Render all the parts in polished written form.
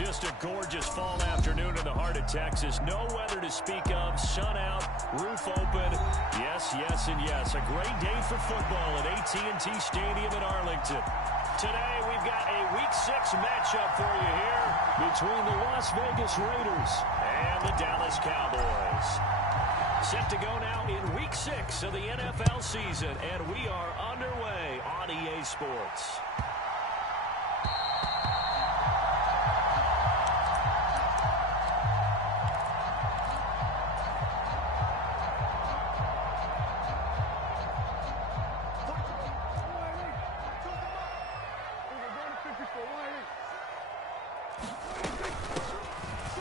Just a gorgeous fall afternoon in the heart of Texas. No weather to speak of. Sun out, roof open. Yes, yes, and yes. A great day for football at AT&T Stadium in Arlington. Today, we've got a Week 6 matchup for you here between the Las Vegas Raiders and the Dallas Cowboys. Set to go now in Week 6 of the NFL season, and we are underway on EA Sports.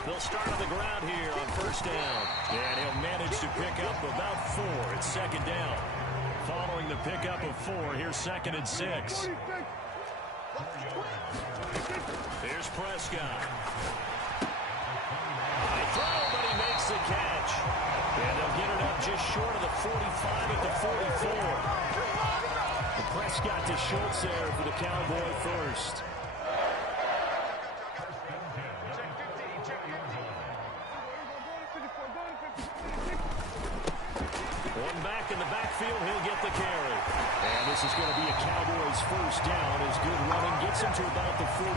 They'll start on the ground here on first down. And he'll manage to pick up about 4. It's second down. Following the pickup of 4, here's 2nd and 6. Here's Prescott. High throw, but he makes the catch. And they'll get it up just short of the 45 at the 44. And Prescott to Schultz there for the Cowboy first. One back in the backfield, he'll get the carry. And this is going to be a Cowboys first down as good running gets him to about the 44.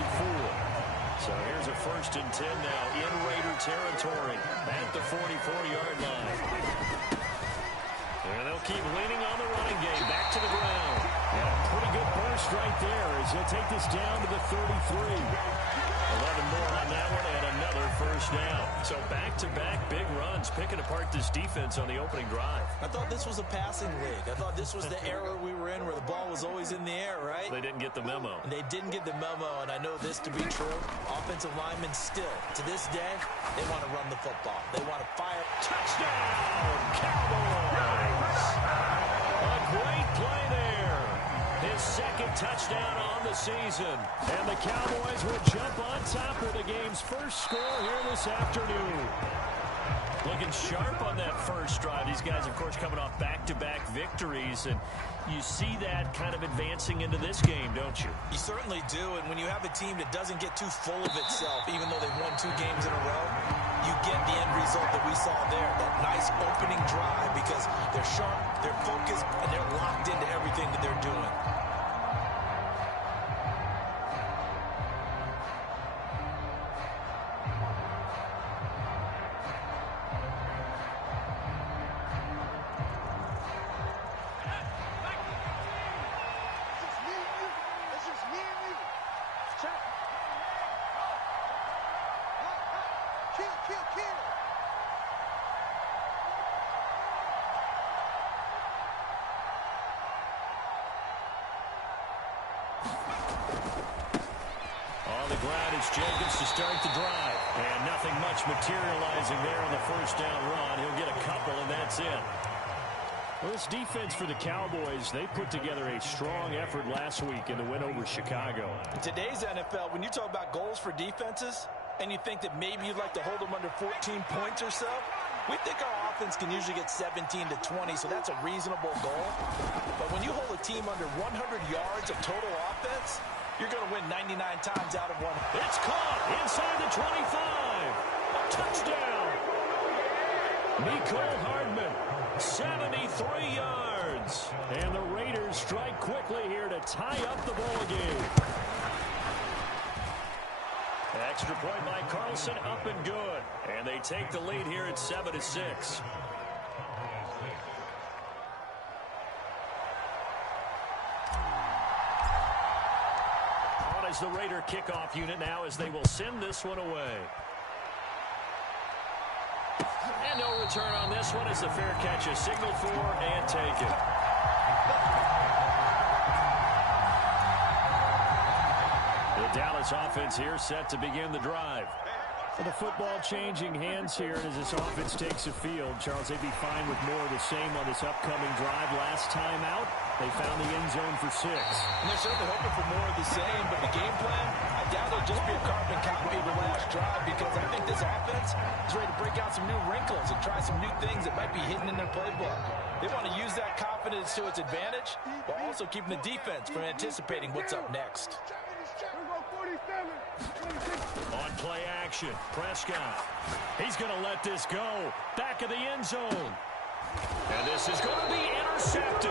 So here's a 1st and 10 now in Raider territory at the 44-yard line. And they'll keep leaning on the running game back to the ground. And a pretty good burst right there as he'll take this down to the 33. 11 more on that one and another first down. So back-to-back big runs, picking apart this defense on the opening drive. I thought this was a passing league. I thought this was the era we were in where the ball was always in the air, right? They didn't get the memo. And they didn't get the memo, and I know this to be true. Offensive linemen still, to this day, they want to run the football. They want to fire. Touchdown, Cowboys! A great play there. His 2nd touchdown on the season. And the Cowboys will jump on top of the game's first score here this afternoon. Looking sharp on that first drive. These guys, of course, coming off back-to-back victories. And you see that kind of advancing into this game, don't you? You certainly do. And when you have a team that doesn't get too full of itself, even though they've won 2 games in a row, you get the end result that we saw there. That nice opening drive because they're sharp, they're focused, and they're locked into everything that they're doing. On the ground is Jacobs to start the drive. And nothing much materializing there on the first down run. He'll get a couple, and that's it. Well, this defense for the Cowboys, they put together a strong effort last week in the win over Chicago. In today's NFL, when you talk about goals for defenses, and you think that maybe you'd like to hold them under 14 points or so, we think our offense can usually get 17 to 20, so that's a reasonable goal. But when you hold a team under 100 yards of total offense, you're going to win 99 times out of 100. It's caught inside the 25. Touchdown. Mecole Hardman, 73 yards. And the Raiders strike quickly here to tie up the ball game. Extra point by Carlson, up and good. And they take the lead here at 7-6. On as the Raider kickoff unit now as they will send this one away. And no return on this one as the fair catch is signaled for and taken. The Dallas offense here set to begin the drive. For the football changing hands here as this offense takes the field. Charles, they'd be fine with more of the same on this upcoming drive. Last time out, they found the end zone for 6. And they're certainly hoping for more of the same, but the game plan, I doubt it'll just be a carbon copy of the last drive because I think this offense is ready to break out some new wrinkles and try some new things that might be hidden in their playbook. They want to use that confidence to its advantage, while also keeping the defense from anticipating what's up next. On play action, Prescott. He's going to let this go. Back of the end zone. And this is going to be intercepted.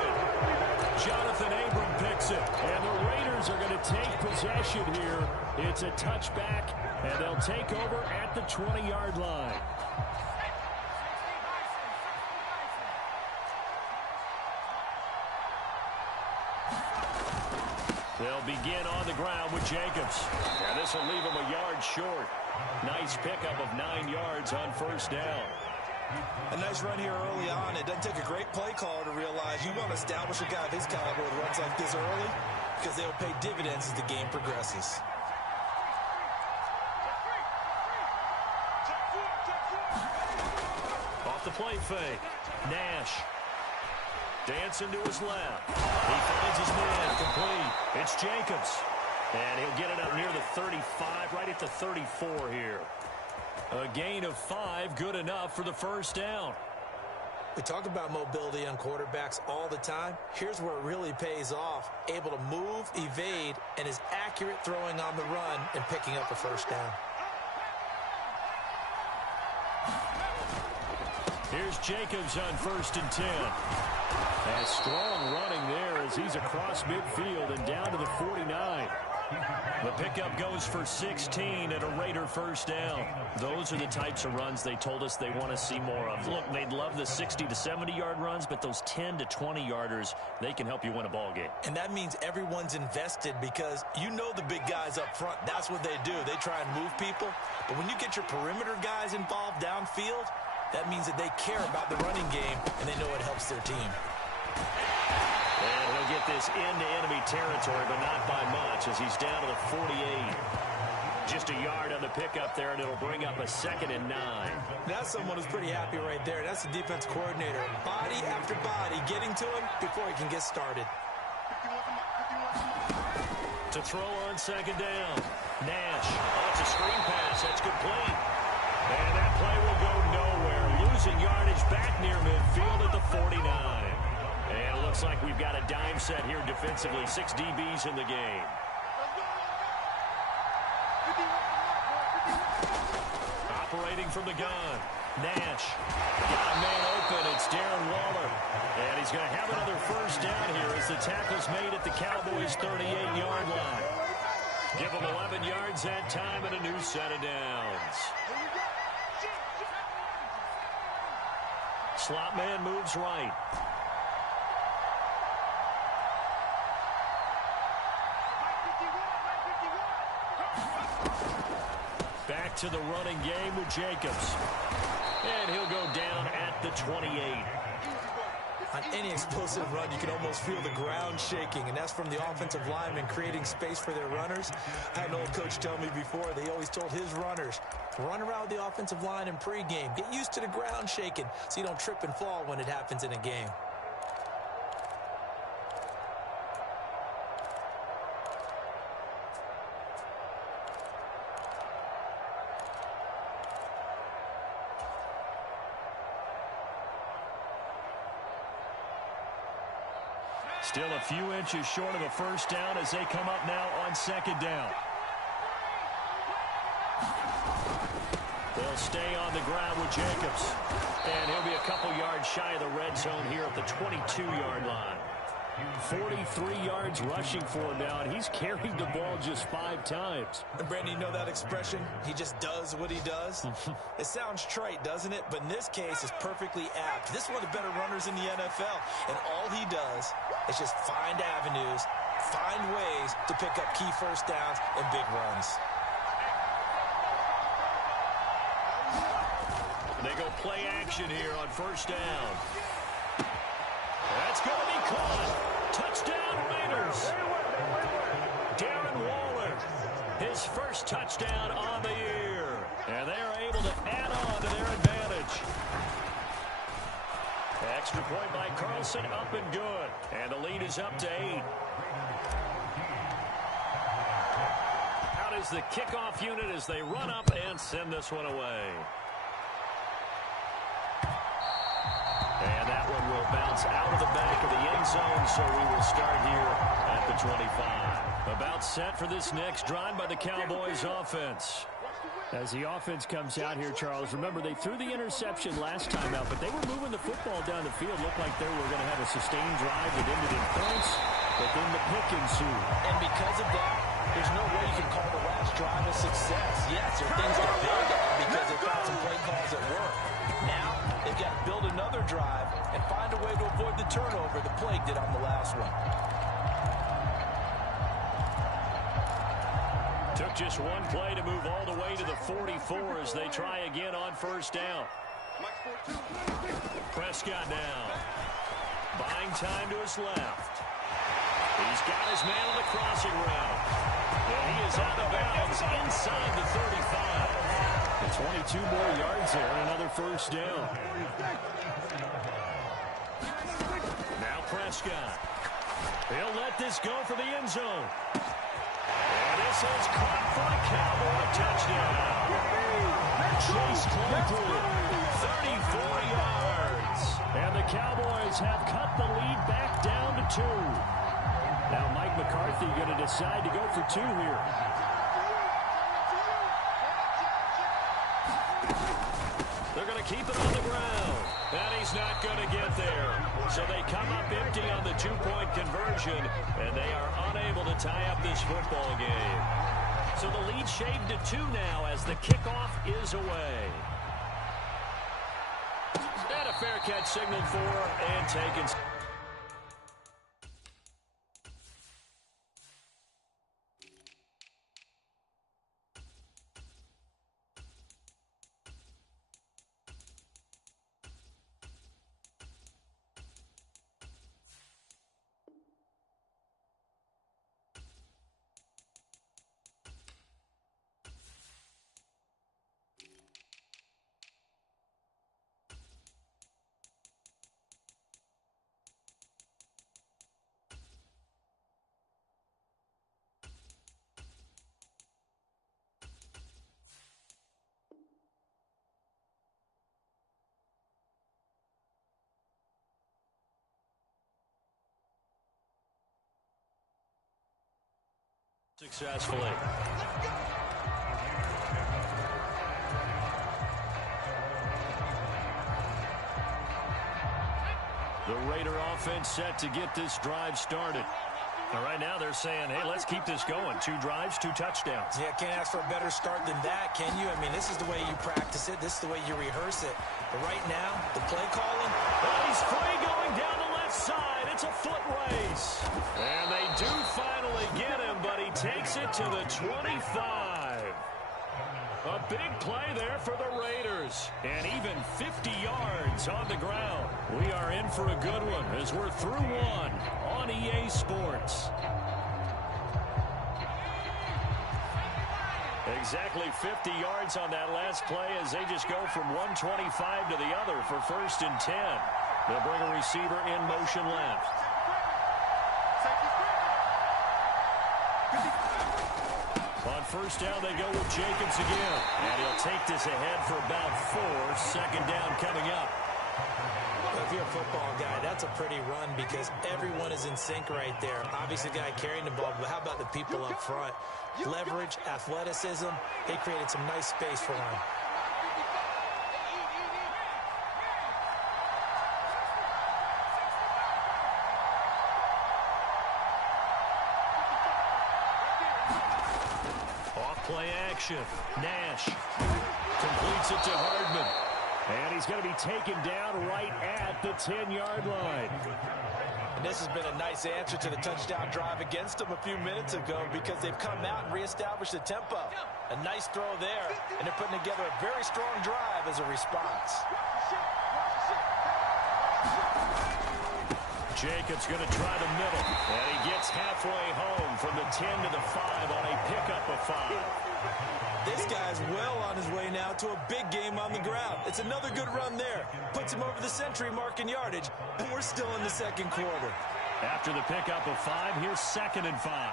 Jonathan Abram picks it. And the Raiders are going to take possession here. It's a touchback, and they'll take over at the 20-yard line. They'll begin on the ground with Jacobs. And this will leave him a yard short. Nice pickup of 9 yards on first down. A nice run here early on. It doesn't take a great play caller to realize you want to establish a guy of his caliber with runs like this early because they'll pay dividends as the game progresses. Off the play fake. Nash. Dancing to his left. He finds his man complete. It's Jacobs. And he'll get it up near the 35, right at the 34 here. A gain of 5, good enough for the first down. We talk about mobility on quarterbacks all the time. Here's where it really pays off. Able to move, evade, and is accurate throwing on the run and picking up a first down. Here's Jacobs on 1st and 10. And strong running there as he's across midfield and down to the 49. The pickup goes for 16 and a Raider first down. Those are the types of runs they told us they want to see more of. Look, they'd love the 60 to 70-yard runs, but those 10 to 20-yarders, they can help you win a ball game. And that means everyone's invested because you know the big guys up front. That's what they do. They try and move people. But when you get your perimeter guys involved downfield, that means that they care about the running game and they know it helps their team. And he'll get this into enemy territory, but not by much as he's down to the 48. Just a yard on the pickup there, and it'll bring up a 2nd and 9. That's someone who's pretty happy right there. That's the defense coordinator. Body after body getting to him before he can get started. To throw on 2nd down. Nash. Oh, it's a screen pass. That's complete. And that play will go nowhere. Losing yardage back near midfield at the 49. And it looks like we've got a dime set here defensively. 6 DBs in the game. Operating from the gun. Nash. Got a man open. It's Darren Waller. And he's going to have another first down here as the tackle's made at the Cowboys' 38-yard line. Give them 11 yards that time and a new set of downs. Slot man moves right. Back to the running game with Jacobs. And he'll go down at the 28. On any explosive run, you can almost feel the ground shaking, and that's from the offensive linemen creating space for their runners. I had an old coach tell me before, they always told his runners, run around the offensive line in pregame. Get used to the ground shaking so you don't trip and fall when it happens in a game. Still a few inches short of a first down as they come up now on 2nd down. They'll stay on the ground with Jacobs. And he'll be a couple yards shy of the red zone here at the 22-yard line. 43 yards rushing for him now, and he's carried the ball just 5 times. And Brandon, you know that expression? He just does what he does? It sounds trite, doesn't it? But in this case, it's perfectly apt. This is one of the better runners in the NFL, and all he does is just find avenues, find ways to pick up key first downs and big runs. They go play action here on first down. That's going to be caught. Touchdown, Raiders. Darren Waller, his first touchdown on the year. And they're able to add on to their advantage. Extra point by Carlson, up and good. And the lead is up to 8. Out is the kickoff unit as they run up and send this one away. And that one will bounce out of the back of the end zone, so we will start here at the 25. About set for this next drive by the Cowboys offense. As the offense comes out here, Charles, remember they threw the interception last time out, but they were moving the football down the field. Looked like they were going to have a sustained drive that ended in points, but then the pick ensued. And because of that, there's no way you can call the last drive a success. Yes, there are things to build on because they found some play calls that work. Now, they've got to build another drive and find a way to avoid the turnover the Plague did on the last one. Took just one play to move all the way to the 44 as they try again on first down. Prescott now. Buying time to his left. He's got his man on the crossing route. And he is out of bounds inside the 35. And 22 more yards there and another first down. Now Prescott. He'll let this go for the end zone. And this is caught for a Cowboy touchdown. Chase Claypool, 34 yards. And the Cowboys have cut the lead back down to 2. Now Mike McCarthy going to decide to go for 2 here. They're going to keep it on the ground. And he's not going to get there. So they come up empty on the 2-point conversion, and they are unable to tie up this football game. So the lead shaved to 2 now as the kickoff is away. And a fair catch signaled for and taken. Successfully. The Raider offense set to get this drive started. And right now they're saying, hey, let's keep this going. 2 drives, 2 touchdowns. Yeah, can't ask for a better start than that, can you? I mean, this is the way you practice it. This is the way you rehearse it. But right now, the play calling. Oh, he's free going down the left side. It's a foot race. And they do finally get him, but he takes it to the 25. A big play there for the Raiders. And even 50 yards on the ground. We are in for a good one as we're through 1 on EA Sports. Exactly 50 yards on that last play as they just go from 125 to the other for 1st and 10. They'll bring a receiver in motion left. On first down, they go with Jacobs again. And he'll take this ahead for about 4. 2nd down coming up. If you're a football guy, that's a pretty run because everyone is in sync right there. Obviously, the guy carrying the ball, but how about the people up front? Leverage, athleticism, they created some nice space for him. Play action. Nash completes it to Hardman. And he's going to be taken down right at the 10-yard line. And this has been a nice answer to the touchdown drive against them a few minutes ago because they've come out and reestablished the tempo. A nice throw there, and they're putting together a very strong drive as a response. Jacobs going to try the middle, and he gets halfway home from the 10 to the 5 on a pickup of 5. This guy's well on his way now to a big game on the ground. It's another good run there. Puts him over the century mark in yardage, and we're still in the 2nd quarter. After the pickup of 5, here's 2nd and 5.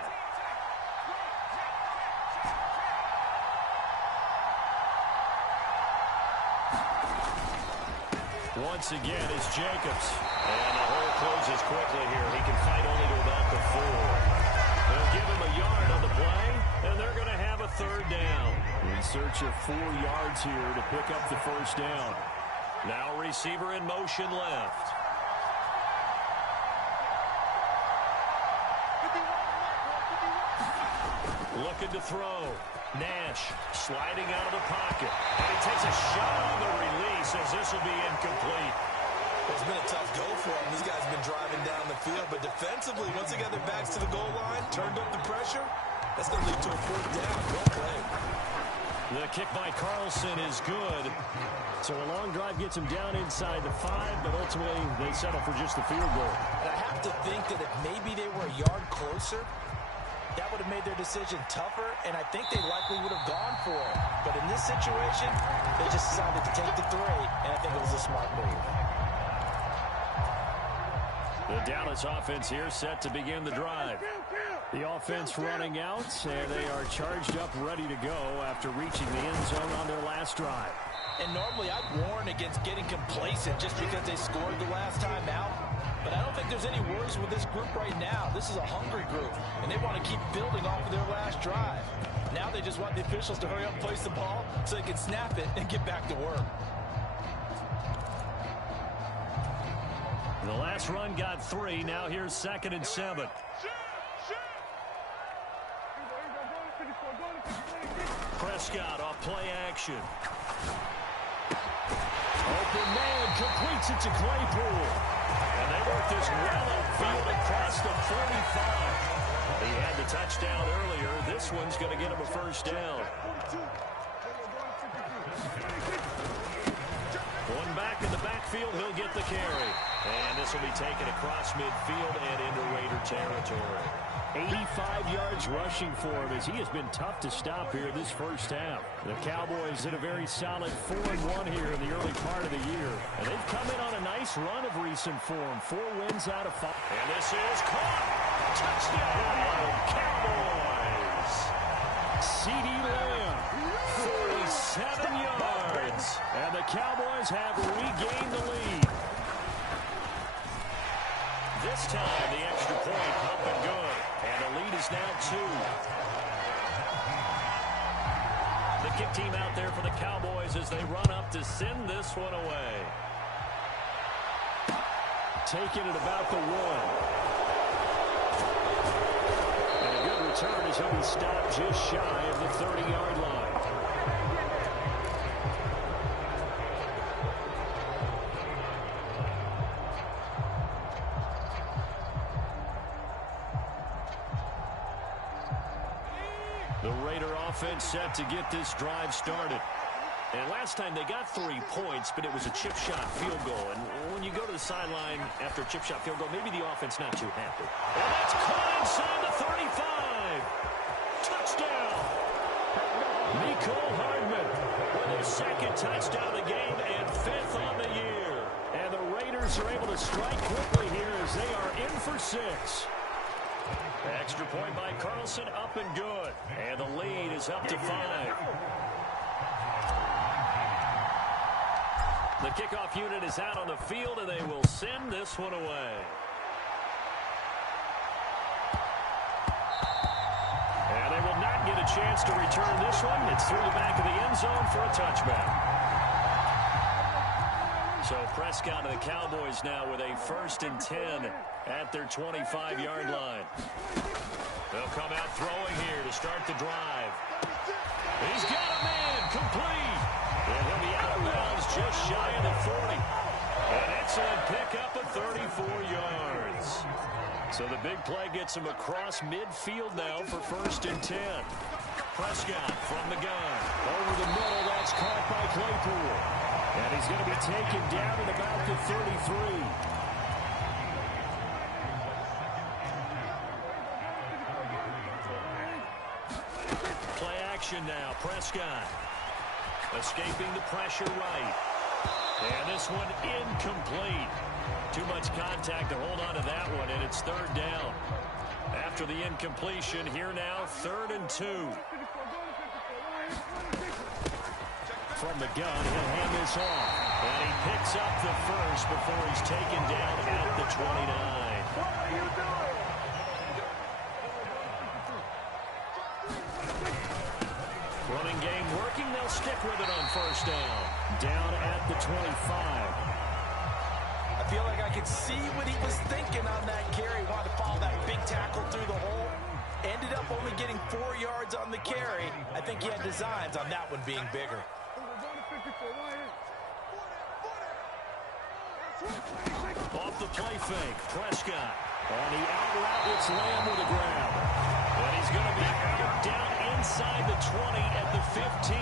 Once again, it's Jacobs. And the hole closes quickly here. He can fight only to about the 4. They'll give him a yard on the play, and they're going to have a 3rd down. In search of 4 yards here to pick up the 1st down. Now receiver in motion left. Looking to throw. Nash sliding out of the pocket. And he takes a shot on the release as this will be incomplete. It's been a tough go for him. These guys have been driving down the field. But defensively, once they got their backs to the goal line, turned up the pressure, that's going to lead to a 4th down. Well played. The kick by Carlson is good. So a long drive gets him down inside the 5, but ultimately they settle for just the field goal. And I have to think that if maybe they were a yard closer, that would have made their decision tougher, and I think they likely would have gone for it. But in this situation, they just decided to take the 3, and I think it was a smart move. The Dallas offense here set to begin the drive. The offense running out, and they are charged up, ready to go after reaching the end zone on their last drive. And normally I'd warn against getting complacent just because they scored the last time out. But I don't think there's any worries with this group right now. This is a hungry group, and they want to keep building off of their last drive. Now they just want the officials to hurry up and place the ball so they can snap it and get back to work. The last run got 3. Now here's 2nd and 7. Prescott off play action. Open man completes it to Claypool. And they work this well upfield across the 45. He had the touchdown earlier. This one's going to get him a 1st down. One back in the backfield, he'll get the carry. And this will be taken across midfield and into Raider territory. 85 yards rushing for him as he has been tough to stop here this first half. The Cowboys did a very solid 4-1 here in the early part of the year. And they've come in on a nice run of recent form. 4 wins out of 5. And this is caught. Touchdown, Cowboys. CeeDee Lamb, 47 yards. And the Cowboys have regained the lead. This time, the extra point up and good. And the lead is now 2. The kick team out there for the Cowboys as they run up to send this one away. Taking it about the 1. And a good return as he'll be stopped just shy of the 30-yard line. The Raider offense set to get this drive started. And last time they got 3 points, but it was a chip shot field goal. And when you go to the sideline after a chip shot field goal, maybe the offense not too happy. And that's caught inside the 35. Touchdown. Miko Hardman With his 2nd touchdown of the game and 5th on the year. And the Raiders are able to strike quickly here as they are in for 6. Extra point by Carlson, up and good. And the lead is up to 5. The kickoff unit is out on the field, and they will send this one away. And they will not get a chance to return this one. It's through the back of the end zone for a touchback. So Prescott of the Cowboys now with a 1st and 10 at their 25-yard line. They'll come out throwing here to start the drive. He's got a man complete. And he'll be out of bounds just shy of the 40. An excellent pickup of 34 yards. So the big play gets him across midfield now for 1st and 10. Prescott from the gun. Over the middle, that's caught by Claypool. And he's going to be taken down at about the 33. Play action now. Prescott escaping the pressure right. And this one incomplete. Too much contact to hold on to that one, and it's 3rd down. After the incompletion, here now, 3rd and 2. from the gun. He'll hand this off. And he picks up the first before he's taken down at the 29. What are you doing? Running game working. They'll stick with it on first down. Down at the 25. I feel like I could see what he was thinking on that carry. Wanted to follow that big tackle through the hole. Ended up only getting 4 yards on the carry. I think he had designs on that one being bigger. Off the play fake, Prescott. On the out route, it's Lamb with a grab. And he's going to be out down inside the 20 at the 15.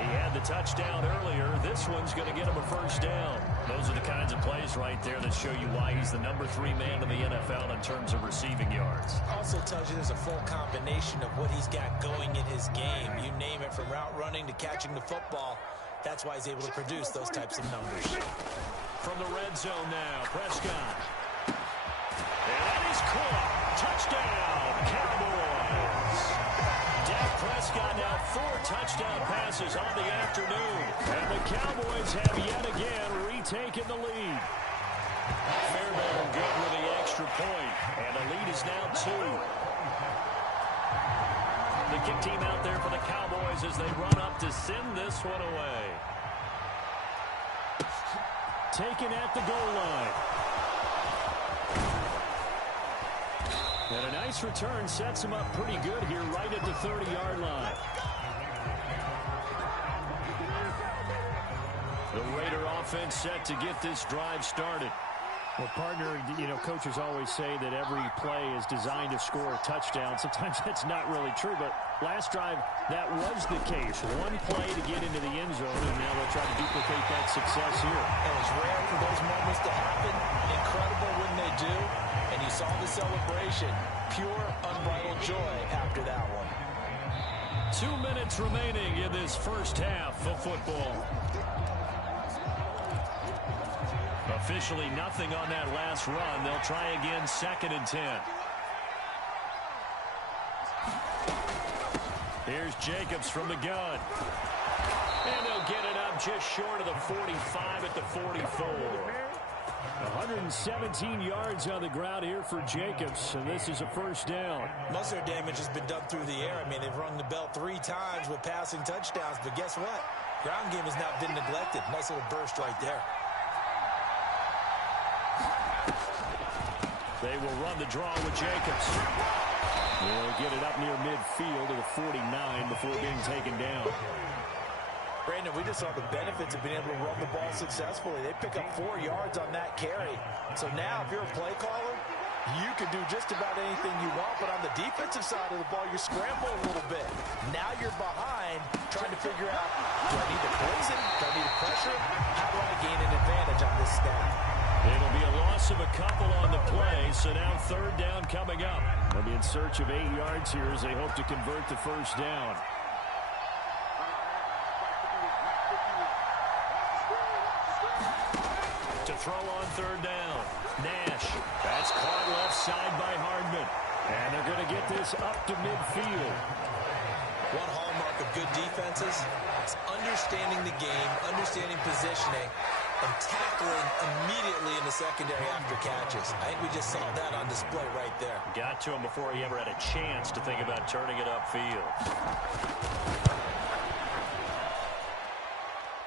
He had the touchdown earlier. This one's going to get him a first down. Those are the kinds of plays right there that show you why he's the number 3 man in the NFL in terms of receiving yards. Also tells you there's a full combination of what he's got going in his game. You name it, from route running to catching the football. That's why he's able to produce those types of numbers. From the red zone now, Prescott. And that is caught. Touchdown, Cowboys. Dak Prescott now 4 touchdown passes on the afternoon. And the Cowboys have yet again retaken the lead. Fairbairn good with the extra point. And the lead is now 2. The kick team out there for the Cowboys as they run up to send this one away. Taken at the goal line. And a nice return sets him up pretty good here right at the 30-yard line. The Raider offense set to get this drive started. Well, partner, you know, coaches always say that every play is designed to score a touchdown. Sometimes that's not really true, but last drive, that was the case. One play to get into the end zone, and now they'll try to duplicate that success here. And it's rare for those moments to happen. Incredible when they do. And you saw the celebration. Pure, unbridled joy after that one. 2 minutes remaining in this first half of football. Officially nothing on that last run. They'll try again, 2nd and 10. Here's Jacobs from the gun. And they'll get it up just short of the 45 at the 44. 117 yards on the ground here for Jacobs, and this is a first down. Most of their damage has been done through the air. I mean, they've rung the bell 3 times with passing touchdowns, but guess what? Ground game has not been neglected. Nice little burst right there. They will run the draw with Jacobs. They'll get it up near midfield to the 49 before being taken down. Brandon, we just saw the benefits of being able to run the ball successfully. They pick up 4 yards on that carry. So now, if you're a play caller, you can do just about anything you want, but on the defensive side of the ball, you're scrambling a little bit. Now you're behind, trying to figure out, do I need to poison? Do I need to pressure? How do I gain an advantage on this snap? It'll be a loss of a couple on the play, so now 3rd down coming up. They'll be in search of 8 yards here as they hope to convert the first down. To throw on 3rd down, Nash. That's caught left side by Hardman. And they're going to get this up to midfield. One hallmark of good defenses is understanding the game, understanding positioning, and tackling immediately in the secondary after catches. I think we just saw that on display right there. Got to him before he ever had a chance to think about turning it upfield.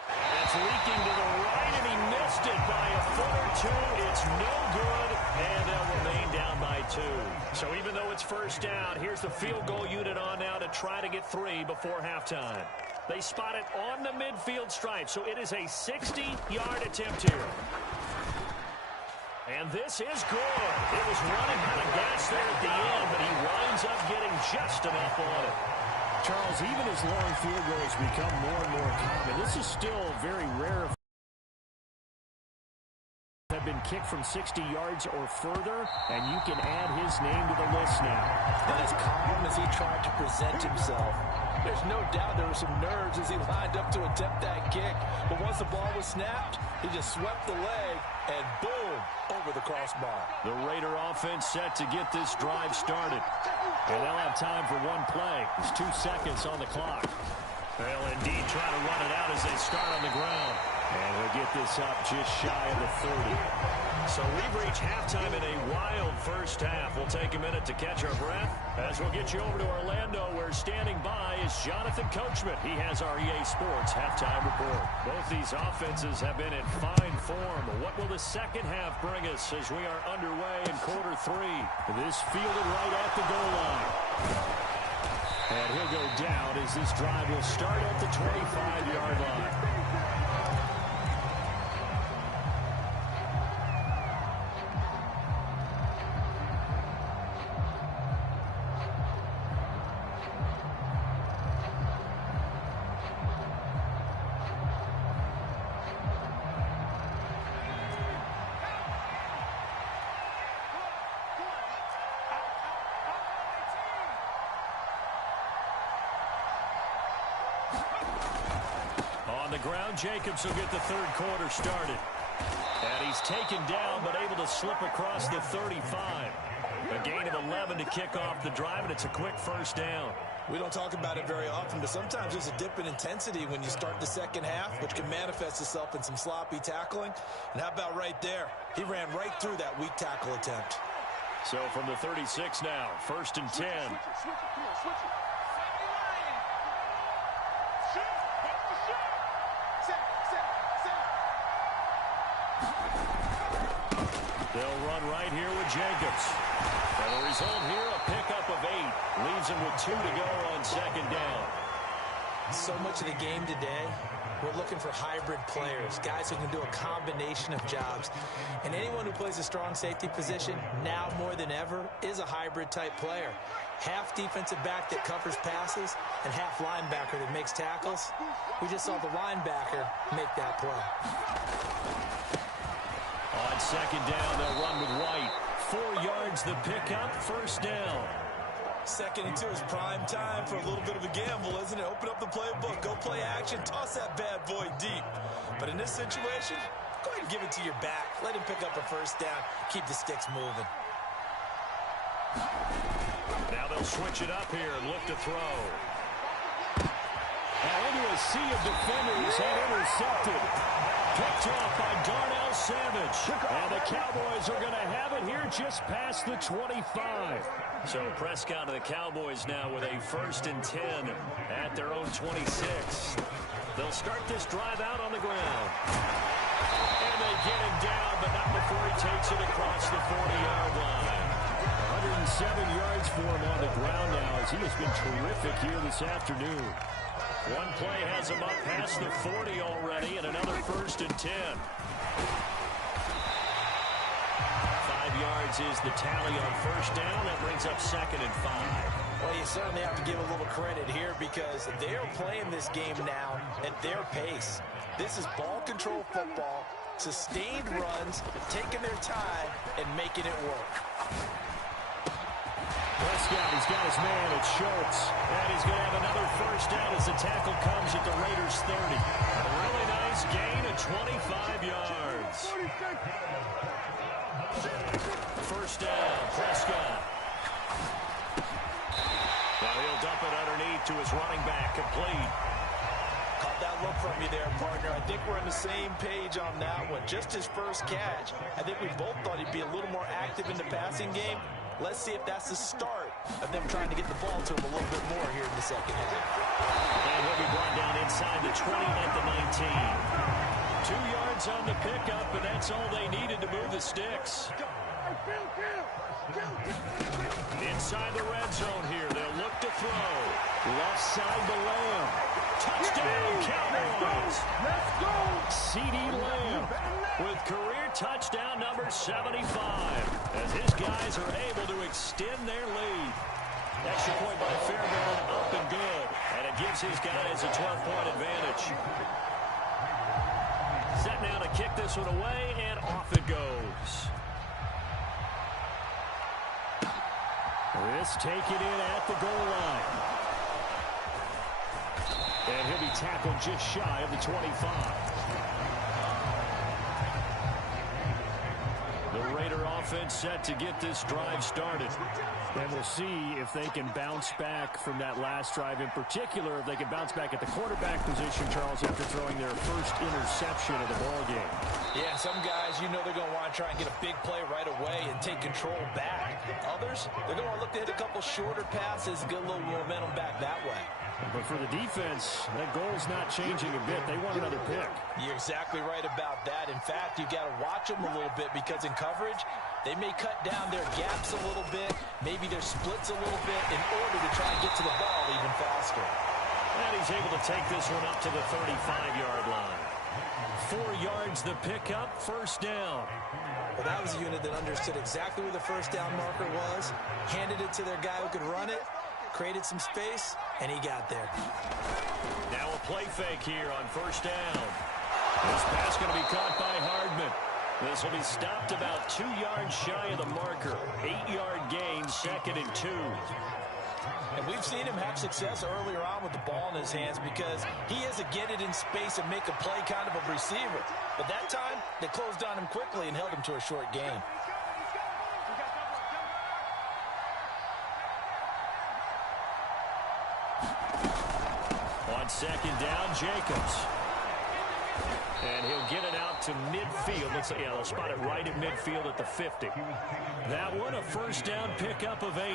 It's leaking to the right, and he missed it by a foot or 2. It's no good, and they'll remain down by 2. So even though it's first down, here's the field goal unit on now to try to get 3 before halftime. They spot it on the midfield stripe, so it is a 60-yard attempt here. And this is good. It was running out of gas there at the end, but he winds up getting just enough on it. Charles, even as long field goals become more and more common, this is still very rare. Have been kicked from 60 yards or further, and you can add his name to the list now. And as calm as he tried to present himself, there's no doubt there were some nerves as he lined up to attempt that kick. But once the ball was snapped, he just swept the leg, and boom, over the crossbar. The Raider offense set to get this drive started. And they'll have time for one play. There's 2 seconds on the clock. They'll indeed try to run it out as they start on the ground. And he'll get this up just shy of the 30. So we've reached halftime in a wild first half. We'll take a minute to catch our breath as we'll get you over to Orlando, where standing by is Jonathan Coachman. He has our EA Sports halftime report. Both these offenses have been in fine form. What will the second half bring us as we are underway in quarter 3? This fielded right at the goal line. And he'll go down as this drive will start at the 25-yard line. On the ground, Jacobs will get the third quarter started. And he's taken down, but able to slip across the 35. A gain of 11 to kick off the drive, and it's a quick first down. We don't talk about it very often, but sometimes there's a dip in intensity when you start the second half, which can manifest itself in some sloppy tackling. And how about right there? He ran right through that weak tackle attempt. So from the 36 now, 1st and 10. They'll run right here with Jacobs. And the result here, a pickup of 8. Leaves him with 2 to go on second down. So much of the game today, we're looking for hybrid players, guys who can do a combination of jobs. And anyone who plays a strong safety position, now more than ever, is a hybrid type player. Half defensive back that covers passes and half linebacker that makes tackles. We just saw the linebacker make that play. On second down, they'll run with White. 4 yards the pickup, first down. 2nd and 2 is prime time for a little bit of a gamble, isn't it? Open up the playbook, go play action, toss that bad boy deep. But in this situation, go ahead and give it to your back. Let him pick up a first down, keep the sticks moving. Now they'll switch it up here and look to throw. And into a sea of defenders and intercepted. Picked off by Darnell Savage. And the Cowboys are going to have it here just past the 25. So Prescott and the Cowboys now with a 1st and 10 at their own 26. They'll start this drive out on the ground. And they get him down, but not before he takes it across the 40-yard line. 107 yards for him on the ground now, as he has been terrific here this afternoon. One play has him up past the 40 already, and another 1st and 10. 5 yards is the tally on first down. That brings up 2nd and 5. Well, you certainly have to give a little credit here because they're playing this game now at their pace. This is ball control football, sustained runs, taking their time, and making it work. Prescott, he's got his man, it's Schultz. And he's going to have another first down as the tackle comes at the Raiders' 30. A really nice gain of 25 yards. First down, Prescott. Now he'll dump it underneath to his running back, complete. Caught that look from you there, partner. I think we're on the same page on that one. Just his first catch. I think we both thought he'd be a little more active in the passing game. Let's see if that's the start of them trying to get the ball to him a little bit more here in the second half. And he'll be brought down inside the 20 at the 19. 2 yards on the pickup, and that's all they needed to move the sticks. Inside the red zone here, they'll look to throw. Left side to Lamb. Touchdown, Cowboys! Let's go! C.D. Lamb with career touchdown number 75, as his guys are able to extend their lead. Extra point by Fairbairn, up and good, and it gives his guys a 12-point advantage. Set now to kick this one away, and off it goes. This taken in at the goal line. And he'll be tackled just shy of the 25. The Raider offense offense set to get this drive started. And we'll see if they can bounce back from that last drive. In particular, if they can bounce back at the quarterback position, Charles, after throwing their first interception of the ballgame. Yeah, some guys, you know they're going to want to try and get a big play right away and take control back. Others, they're going to want to look to hit a couple shorter passes, get a little momentum back that way. But for the defense, that goal's not changing a bit. They want another pick. You're exactly right about that. In fact, you've got to watch them a little bit because in coverage, they may cut down their gaps a little bit, maybe their splits a little bit in order to try and get to the ball even faster. And he's able to take this one up to the 35-yard line. 4 yards the pickup, first down. Well, that was a unit that understood exactly where the first down marker was, handed it to their guy who could run it, created some space, and he got there. Now a play fake here on first down. This pass going to be caught by Hardman. This will be stopped about 2 yards shy of the marker. 8-yard gain, 2nd and 2. And we've seen him have success earlier on with the ball in his hands because he is a get it in space and make a play kind of a receiver. But that time, they closed on him quickly and held him to a short gain. On second down, Jacobs. And he'll get it out to midfield. Looks like, yeah, they'll spot it right at midfield at the 50. That one, a first down pickup of 8.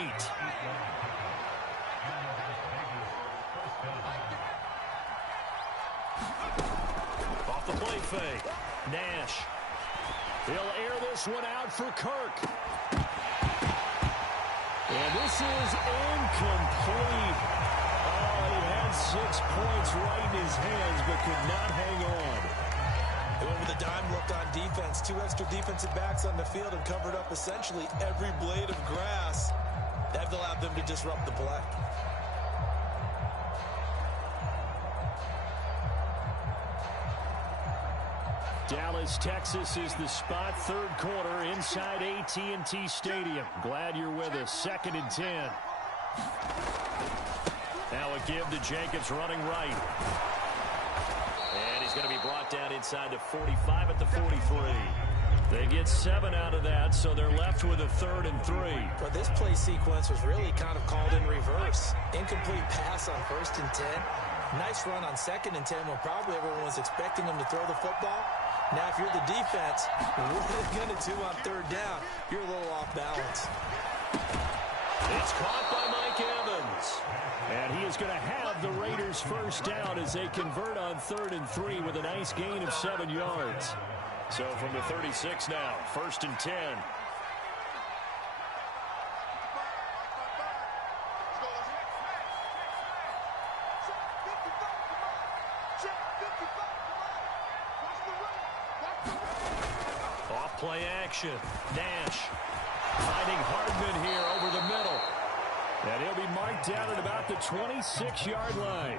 Off the play fake. Nash. He'll air this one out for Kirk. And this is incomplete. Oh, he had 6 points right in his hands, but could not hang on. They went with a dime look on defense. 2 extra defensive backs on the field and covered up essentially every blade of grass. That allowed them to disrupt the play. Dallas, Texas is the spot. 3rd quarter inside AT&T Stadium. Glad you're with us. 2nd and 10. Now a give to Jacobs running right. And he's going to be brought down inside the 45 at the 43. They get 7 out of that, so they're left with a 3rd and 3. But this play sequence was really kind of called in reverse. Incomplete pass on 1st and 10. Nice run on 2nd and 10 when probably everyone was expecting him to throw the football. Now, if you're the defense, what are they going to do on 3rd down? You're a little off balance. It's caught by Mike Evans. And he is going to have the Raiders first down as they convert on 3rd and 3 with a nice gain of 7 yards. So from the 36 now, 1st and 10. Off play action. Nash finding Hardman here over the middle. And he'll be marked down at about the 26-yard line.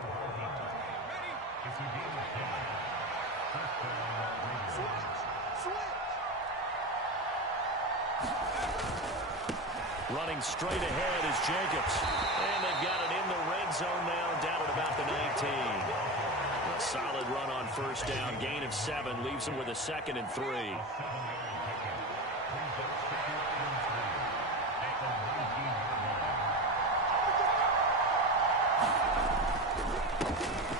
Running straight ahead is Jacobs. And they've got it in the red zone now, down at about the 19. A solid run on first down. Gain of 7 leaves them with a 2nd and 3.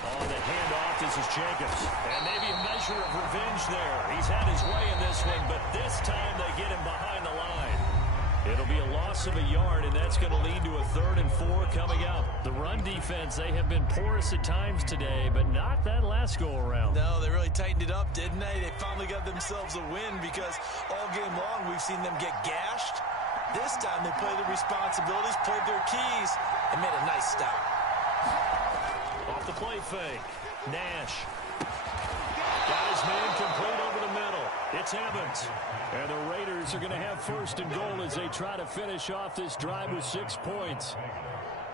On the handoff, this is Jacobs. And maybe a measure of revenge there. He's had his way in this one, but this time they get him behind the line. It'll be a loss of a yard, and that's going to lead to a 3rd and 4 coming up. The run defense, they have been porous at times today, but not that last go-around. No, they really tightened it up, didn't they? They finally got themselves a win because all game long we've seen them get gashed. This time they played their responsibilities, played their keys, and made a nice stop. Off the play fake. Nash. Got his man complete over the middle. It's Evans. And the Raiders are going to have 1st and goal as they try to finish off this drive with 6 points.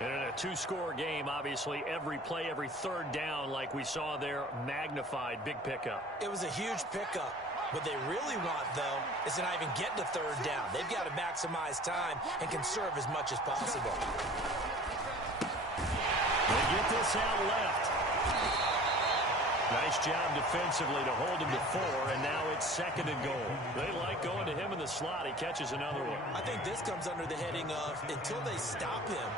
And in a 2-score game, obviously, every play, every 3rd down, like we saw there, magnified. Big pickup. It was a huge pickup. What they really want, though, is to not even get to 3rd down. They've got to maximize time and conserve as much as possible. They get this out left. Nice job defensively to hold him to 4, and now It's 2nd and goal. They like going to him in the slot. He catches another one. I think this comes under the heading of until they stop him,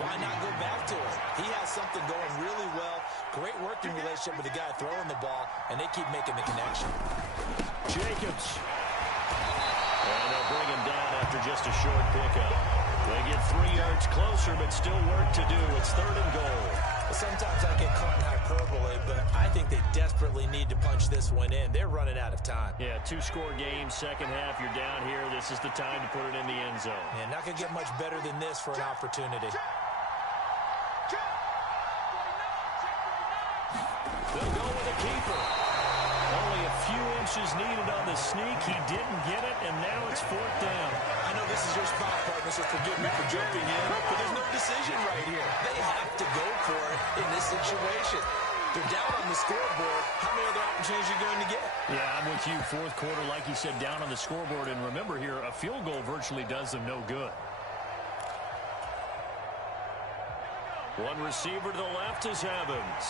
why not go back to it? He has something going really well. Great working relationship with the guy throwing the ball, and they keep making the connection. Jacobs. And they'll bring him down after just a short pickup. They get 3 yards closer, but still work to do. It's 3rd and goal. Sometimes I get caught in hyperbole, but I think they desperately need to punch this one in. They're running out of time. Yeah, 2-score game, second half. You're down here. This is the time to put it in the end zone. And not going to get much better than this for an opportunity. They'll go with a keeper. Only a few inches needed on the sneak. He didn't get it, and now it's 4th down. I know this is your spot, partner, so forgive me for jumping in, but there's no decision right here. They have to go for it in this situation. They're down on the scoreboard. How many other opportunities are you going to get? Yeah, I'm with you. 4th quarter, like you said, down on the scoreboard. And remember here, a field goal virtually does them no good. One receiver to the left is Evans.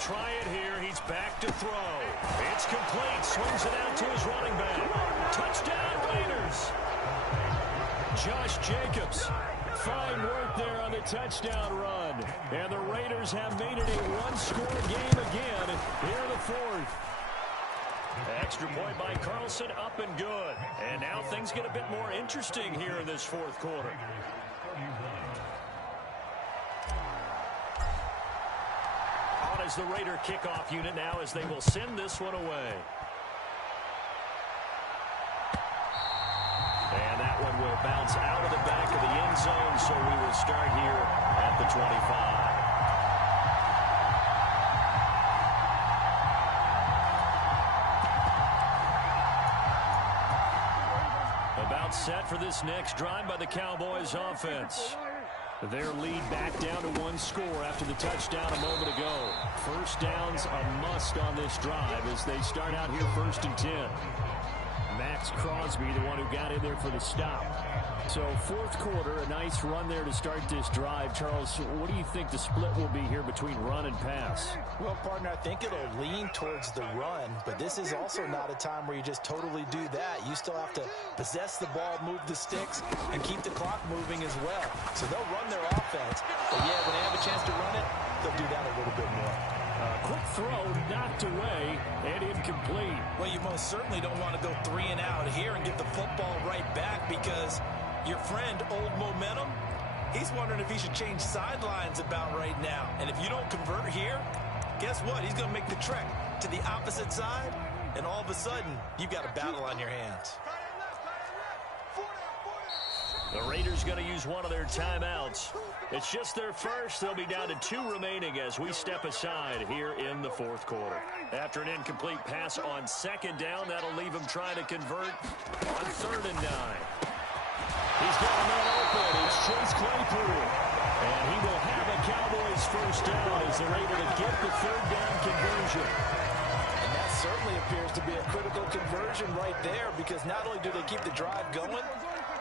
Try it here. He's back to throw. It's complete. Swings it out to his running back. Touchdown, Raiders. Josh Jacobs. Fine work there on the touchdown run. And the Raiders have made it a 1-score game again here in the 4th. Extra point by Carlson, up and good. And now things get a bit more interesting here in this 4th quarter. As the Raider kickoff unit now, as they will send this one away. And that one will bounce out of the back of the end zone, so we will start here at the 25. About set for this next drive by the Cowboys offense. Their lead back down to 1 score after the touchdown a moment ago. First down's a must on this drive as they start out here 1st and 10. Max Crosby, the one who got in there for the stop. So 4th quarter, a nice run there to start this drive. Charles, what do you think the split will be here between run and pass? Well, partner, I think it'll lean towards the run, but this is also not a time where you just totally do that. You still have to possess the ball, move the sticks, and keep the clock moving as well. So they'll run their offense, but yeah, when they have a chance to run it, they'll do that a little bit more. Quick throw, knocked away, and incomplete. Well, you most certainly don't want to go 3 and out here and get the football right back because your friend, Old Momentum, he's wondering if he should change sidelines about right now. And if you don't convert here, guess what? He's going to make the trek to the opposite side, and all of a sudden, you've got a battle on your hands. The Raiders going to use one of their timeouts. It's just their first. They'll be down to 2 remaining as we step aside here in the 4th quarter. After an incomplete pass on 2nd down, that'll leave him trying to convert on 3rd and 9. He's got a man open. It's Chase Claypool. And he will have a Cowboys first down as they're able to get the 3rd down conversion. And that certainly appears to be a critical conversion right there because not only do they keep the drive going,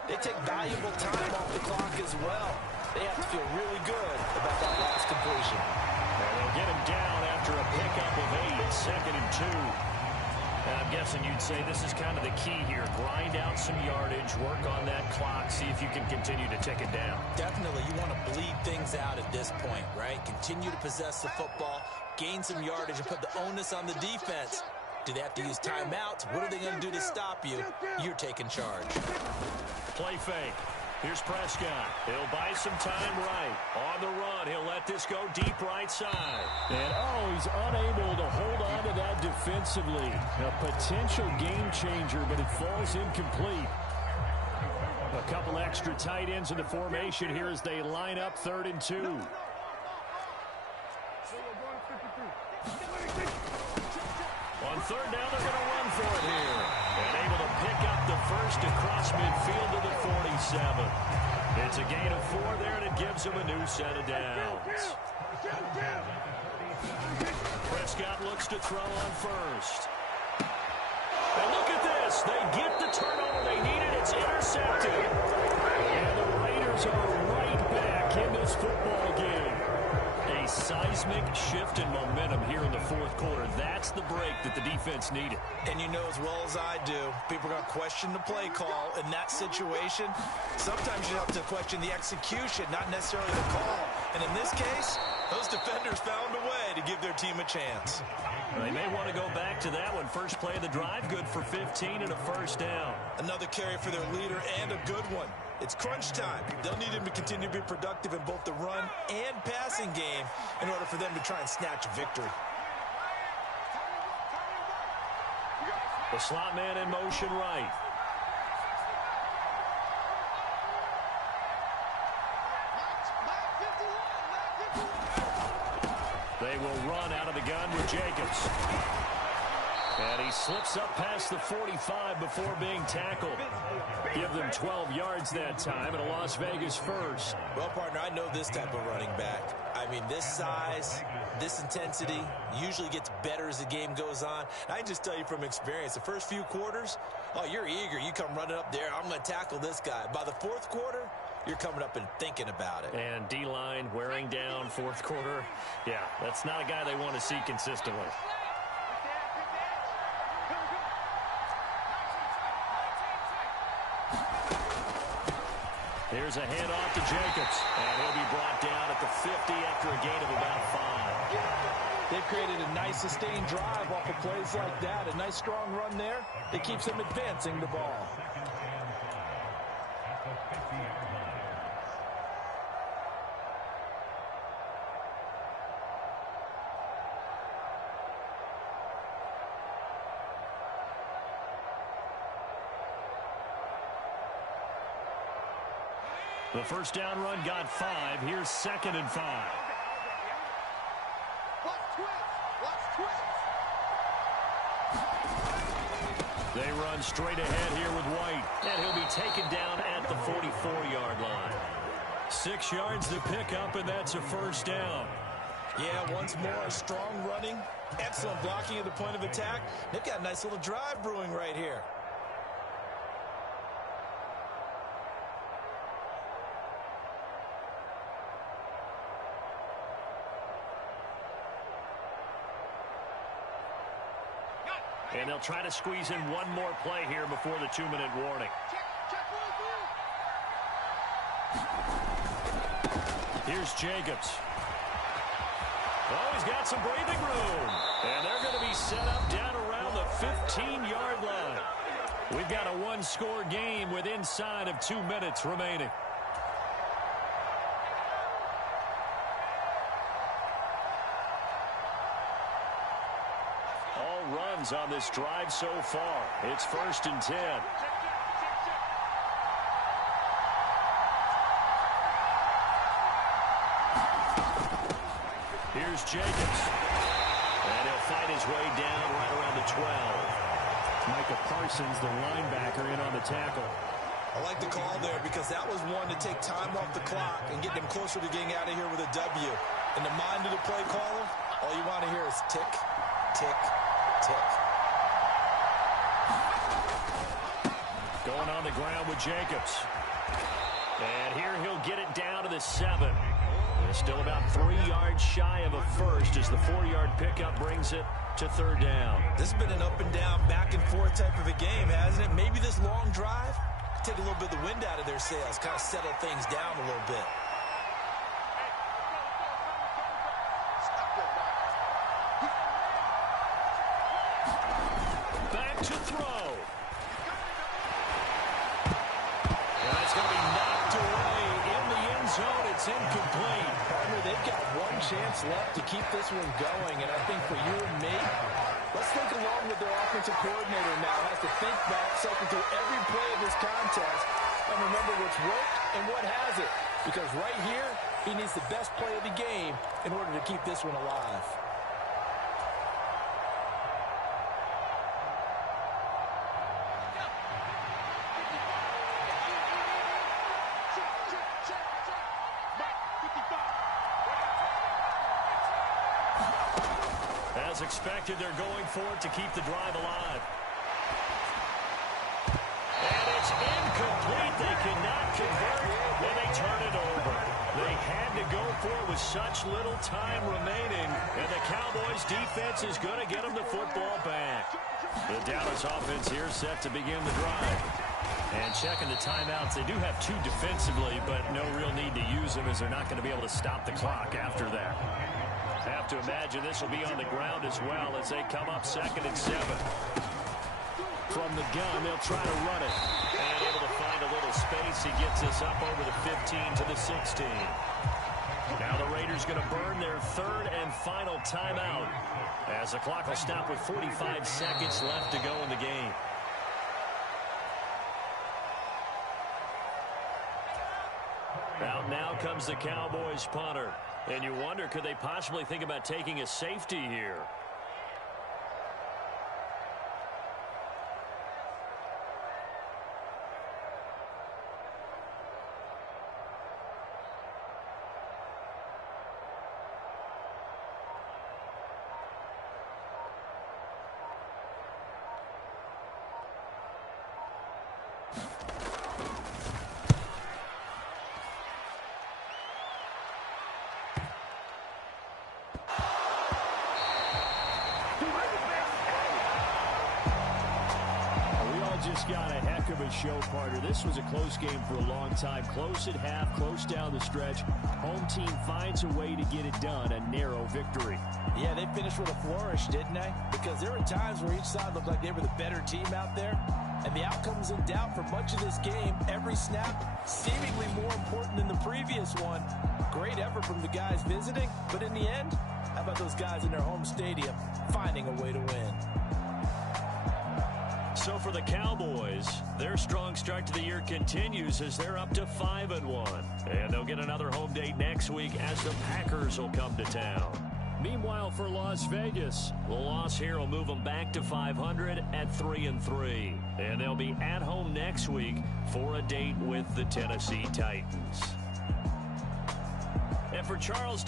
they take valuable time off the clock as well. They have to feel really good about that last completion. And they'll get him down after a pickup of 8, 2nd and 2. And I'm guessing you'd say this is kind of the key here. Grind out some yardage, work on that clock, see if you can continue to tick it down. Definitely, you want to bleed things out at this point, right? Continue to possess the football, gain some yardage, and put the onus on the defense. Do they have to use timeouts? What are they going to do to stop you? You're taking charge. Play fake. Here's Prescott. He'll buy some time right. On the run, he'll let this go deep right side. And, he's unable to hold on to that defensively. A potential game changer, but it falls incomplete. A couple extra tight ends in the formation here as they line up 3rd and 2. On 3rd down, they're going to run for it here. And able to pick up the first across midfield to the 47. It's a gain of 4 there, and it gives them a new set of downs. Prescott looks to throw on first. And look at this. They get the turnover they needed. It's intercepted. And the Raiders are seismic shift in momentum here in the fourth quarter. That's the break that the defense needed. And you know as well as I do, people are going to question the play call in that situation. Sometimes you have to question the execution, not necessarily the call. And in this case, those defenders found a way to give their team a chance. They may want to go back to that one. First play of the drive, good for 15 and a first down. Another carry for their leader and a good one. It's crunch time. They'll need him to continue to be productive in both the run and passing game in order for them to try and snatch a victory. The slot man in motion right. They will run out of the gun with Jacobs. And he slips up past the 45 before being tackled. Give them 12 yards that time and a Las Vegas first. Well, partner, I know this type of running back. I mean, this size, this intensity usually gets better as the game goes on. I can just tell you from experience, the first few quarters, oh, you're eager. You come running up there, I'm going to tackle this guy. By the fourth quarter, you're coming up and thinking about it. And D-line wearing down fourth quarter. Yeah, that's not a guy they want to see consistently. Here's a handoff to Jacobs. And he'll be brought down at the 50 after a gain of about 5. They've created a nice sustained drive off of plays like that. A nice strong run there that keeps them advancing the ball. The first down run got 5. Here's 2nd and 5. They run straight ahead here with White. And he'll be taken down at the 44-yard line. 6 yards to pick up, and that's a first down. Yeah, once more, strong running, excellent blocking at the point of attack. They've got a nice little drive brewing right here. And they'll try to squeeze in one more play here before the 2-minute warning. Here's Jacobs. Oh, he's got some breathing room. And they're going to be set up down around the 15-yard line. We've got a one-score game with inside of 2 minutes remaining. Runs on this drive so far. It's 1st and 10. Here's Jacobs. And he'll fight his way down right around the 12. Micah Parsons, the linebacker, in on the tackle. I like the call there because that was one to take time off the clock and get them closer to getting out of here with a W. In the mind of the play caller, all you want to hear is tick, tick, tick. Going on the ground with Jacobs. And here he'll get it down to the 7. And still about 3 yards shy of a first as the 4-yard pickup brings it to 3rd down. This has been an up and down, back and forth type of a game, hasn't it? Maybe this long drive take a little bit of the wind out of their sails, kind of settle things down a little bit. Back to throw. And it's going to be knocked away in the end zone. It's incomplete. Partner, they've got one chance left to keep this one going, and I think for you and me, let's think along with their offensive coordinator now. Has to think back, cycle through every play of this contest, and remember what's worked and what hasn't. Because right here, he needs the best play of the game in order to keep this one alive. As expected, they're going for it to keep the drive alive. And it's incomplete. They cannot convert, and they turn it over. They had to go for it with such little time remaining, and the Cowboys defense is going to get them the football back. The Dallas offense here set to begin the drive. And checking the timeouts, they do have 2 defensively, but no real need to use them as they're not going to be able to stop the clock after that. I have to imagine this will be on the ground as well as they come up 2nd and 7. From the gun, they'll try to run it. And able to find a little space. He gets us up over the 15 to the 16. Now the Raiders going to burn their 3rd and final timeout as the clock will stop with 45 seconds left to go in the game. Out now comes the Cowboys punter. And you wonder, could they possibly think about taking a safety here? Just got a heck of a show, partner. This was a close game for a long time. Close at half, close down the stretch. Home team finds a way to get it done. A narrow victory. Yeah, they finished with a flourish, didn't they? Because there were times where each side looked like they were the better team out there. And the outcome was in doubt for much of this game. Every snap seemingly more important than the previous one. Great effort from the guys visiting. But in the end, how about those guys in their home stadium finding a way to win? So for the Cowboys, their strong start to the year continues as they're up to 5-1. And they'll get another home date next week as the Packers will come to town. Meanwhile, for Las Vegas, the loss here will move them back to 500 at 3-3. And they'll be at home next week for a date with the Tennessee Titans. And for Charles